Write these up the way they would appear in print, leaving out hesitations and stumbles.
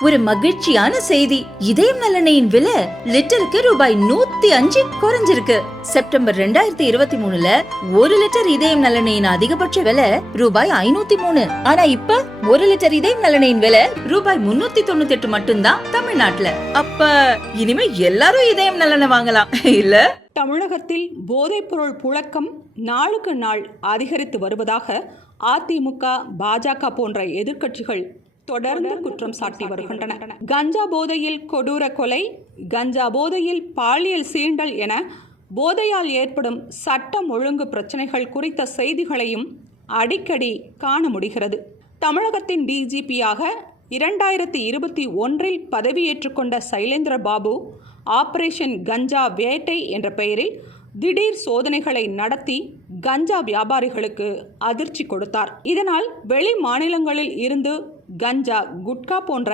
ஒரு மகிழ்ச்சியான செய்தி. இதயம் நலனையின் விலை லிட்டருக்கு ரூபாய் 105 குறைஞ்சிருக்கு. செப்டம்பர் 2023ல 1 லிட்டர் இதயம் நலனையின் அதிகபட்ச விலை ரூபாய் 503. ஆனா இப்ப 1 லிட்டர் இதயம் நலனையின் விலை ரூபாய் 398 மட்டும்தான் தமிழ்நாட்டுல. அப்ப இனிமே எல்லாரும் இதயம் நலனை வாங்கலாம் இல்ல? தமிழகத்தில் போதைப்பொருள் புழக்கம் நாளுக்கு நாள் அதிகரித்து வருவதாக அதிமுக, பாஜக போன்ற எதிர்க்கட்சிகள் தொடர்ந்து குற்றம் சாட்டி வருகின்றன. கஞ்சா போதையில் கொடூர கொலை, கஞ்சா போதையில் பாலியல் சீண்டல் என போதையால் ஏற்படும் சட்டம் ஒழுங்கு பிரச்சனைகள் குறித்த செய்திகளையும் அடிக்கடி காண முடிகிறது. தமிழகத்தின் டிஜிபியாக 2021 பதவியேற்றுக் கொண்ட சைலேந்திர பாபு ஆபரேஷன் கஞ்சா வேட்டை என்ற பெயரில் திடீர் சோதனைகளை நடத்தி கஞ்சா வியாபாரிகளுக்கு அதிர்ச்சி கொடுத்தார். இதனால் வெளி மாநிலங்களில் இருந்து கஞ்சா, குட்கா போன்ற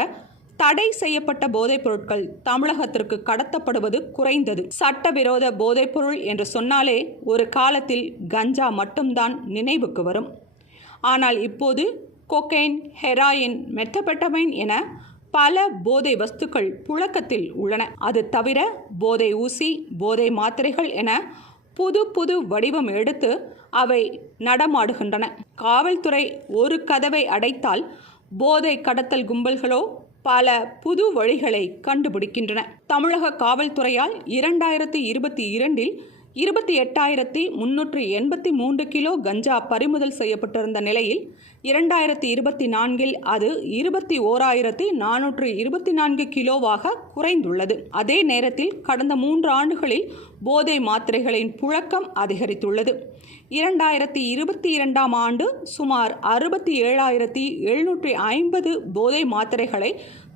தடை செய்யப்பட்ட போதைப் பொருட்கள் தமிழகத்திற்கு கடத்தப்படுவது குறைந்தது. சட்டவிரோத போதைப்பொருள் என்று சொன்னாலே ஒரு காலத்தில் கஞ்சா மட்டும்தான் நினைவுக்கு வரும். ஆனால் இப்போது கொக்கைன், ஹெராயின், மெத்தபெட்டமைன் என பல போதை வஸ்துக்கள் புழக்கத்தில் உள்ளன. அது தவிர போதை ஊசி, போதை மாத்திரைகள் என புது வடிவம் எடுத்து அவை நடமாடுகின்றன. காவல்துறை ஒரு கதவை அடைத்தால் போதை கடத்தல் கும்பல்களோ பல புது வழிகளை கண்டுபிடிக்கின்றன. தமிழக காவல்துறையால் 2022 28,383 கிலோ கஞ்சா பறிமுதல் செய்யப்பட்டிருந்த நிலையில் 2024 அது 21,424 கிலோவாக குறைந்துள்ளது. அதே நேரத்தில் கடந்த 3 ஆண்டுகளில் போதை மாத்திரைகளின் புழக்கம் அதிகரித்துள்ளது. 2022 ஆண்டு சுமார் 67,750 போதை மாத்திரைகளை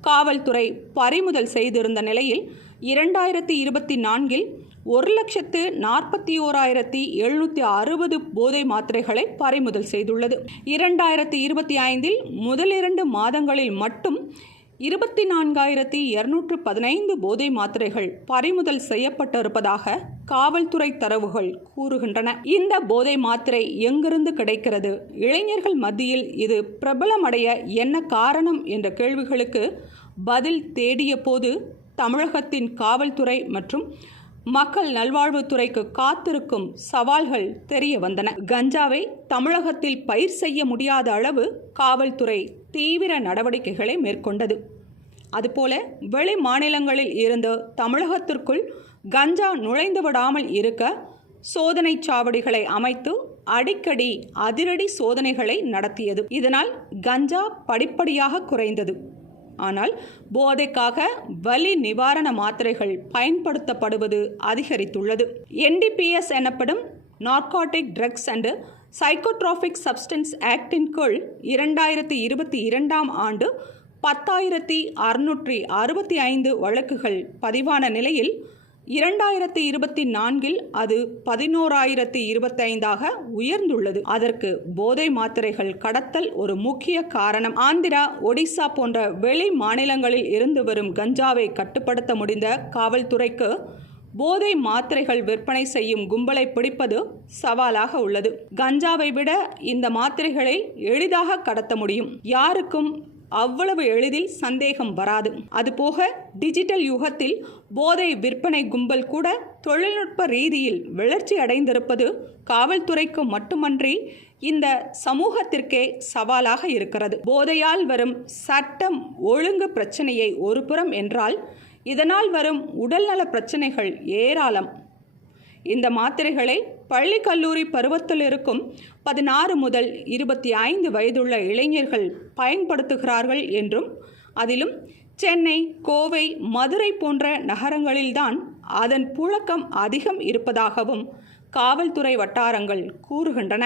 காவல்துறை பறிமுதல் செய்திருந்த நிலையில் 2024 1,41,760 போதை மாத்திரைகளை பறிமுதல் செய்துள்ளது. 2025 முதல் 2 மாதங்களில் மட்டும் 24,215 போதை மாத்திரைகள் பறிமுதல் செய்யப்பட்டிருப்பதாக காவல்துறை தரவுகள் கூறுகின்றன. இந்த போதை மாத்திரை எங்கிருந்து கிடைக்கிறது? இளைஞர்கள் மத்தியில் இது பிரபலமடைய என்ன காரணம் என்ற கேள்விகளுக்கு பதில் தேடிய போது தமிழகத்தின் காவல்துறை மற்றும் மக்கள் நல்வாழ்வுத்துறைக்கு காத்திருக்கும் சவால்கள் தெரிய வந்தன. கஞ்சாவை தமிழகத்தில் பயிர் செய்ய முடியாத அளவு காவல்துறை தீவிர நடவடிக்கைகளை மேற்கொண்டது. அதுபோல வெளி மாநிலங்களில் இருந்து தமிழகத்திற்குள் கஞ்சா நுழைந்து விடாமல் இருக்க சோதனை சாவடிகளை அமைத்து அடிக்கடி அதிரடி சோதனைகளை நடத்தியது. இதனால் கஞ்சா படிப்படியாக குறைந்தது. ஆனால் போதைக்காக வலி நிவாரண மாத்திரைகள் பயன்படுத்தப்படுவது அதிகரித்துள்ளது. NDPS எனப்படும் narcotic drugs and psychotropic substance ஆக்டின் கீழ் 2022 ஆண்டு 10,665 வழக்குகள் பதிவான நிலையில் 2024 அது 11,025 உயர்ந்துள்ளது. அதற்கு போதை மாத்திரைகள் கடத்தல் ஒரு முக்கிய காரணம். ஆந்திரா, ஒடிசா போன்ற வெளி மாநிலங்களில் இருந்து வரும் கஞ்சாவை கட்டுப்படுத்த முடிந்த காவல்துறைக்கு போதை மாத்திரைகள் விற்பனை செய்யும் கும்பலை பிடிப்பது சவாலாக உள்ளது. கஞ்சாவை விட இந்த மாத்திரைகளை எளிதாக கடத்த முடியும். யாருக்கும் அவ்வளவு எளிதில் சந்தேகம் வராது. அதுபோக டிஜிட்டல் யுகத்தில் போதை விற்பனை கும்பல் கூட தொழில்நுட்ப ரீதியில் வளர்ச்சி அடைந்திருப்பது காவல்துறைக்கு மட்டுமன்றி இந்த சமூகத்திற்கே சவாலாக இருக்கிறது. போதையால் வரும் சட்டம் ஒழுங்கு பிரச்சனையை ஒரு புறம் என்றால் இதனால் வரும் உடல்நல பிரச்சனைகள் ஏராளம். இந்த மாத்திரைகளை பள்ளி கல்லூரி பருவத்தில் இருக்கும் 16 முதல் 25 வயதுள்ள இளைஞர்கள் பயன்படுத்துகிறார்கள் என்றும், அதிலும் சென்னை, கோவை, மதுரை போன்ற நகரங்களில்தான் அதன் புழக்கம் அதிகம் இருப்பதாகவும் காவல்துறை வட்டாரங்கள் கூறுகின்றன.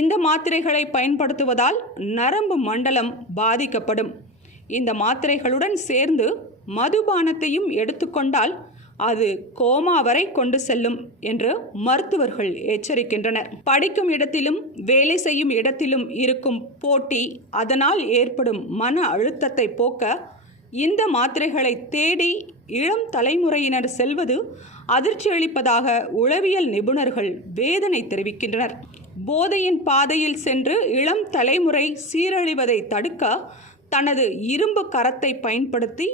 இந்த மாத்திரைகளை பயன்படுத்துவதால் நரம்பு மண்டலம் பாதிக்கப்படும். இந்த மாத்திரைகளுடன் சேர்ந்து மதுபானத்தையும் எடுத்துக்கொண்டால் அது கோமா வரை கொண்டு செல்லும் என்று மருத்துவர்கள் எச்சரிக்கின்றனர். படிக்கும் இடத்திலும் வேலை செய்யும் இடத்திலும் இருக்கும் போட்டி, அதனால் ஏற்படும் மன அழுத்தத்தை போக்க இந்த மாத்திரைகளை தேடி இளம் தலைமுறையினர் செல்வது அதிர்ச்சி அளிப்பதாக உளவியல் நிபுணர்கள் வேதனை தெரிவிக்கின்றனர். போதையின் பாதையில் சென்று இளம் தலைமுறை சீரழிவதை தடுக்க தனது இரும்பு கரத்தை பயன்படுத்தி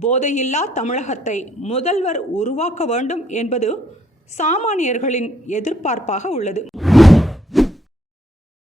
போதையில்லா தமிழகத்தை முதல்வர் உருவாக்க வேண்டும் என்பது சாமானியர்களின் எதிர்பார்ப்பாக உள்ளது.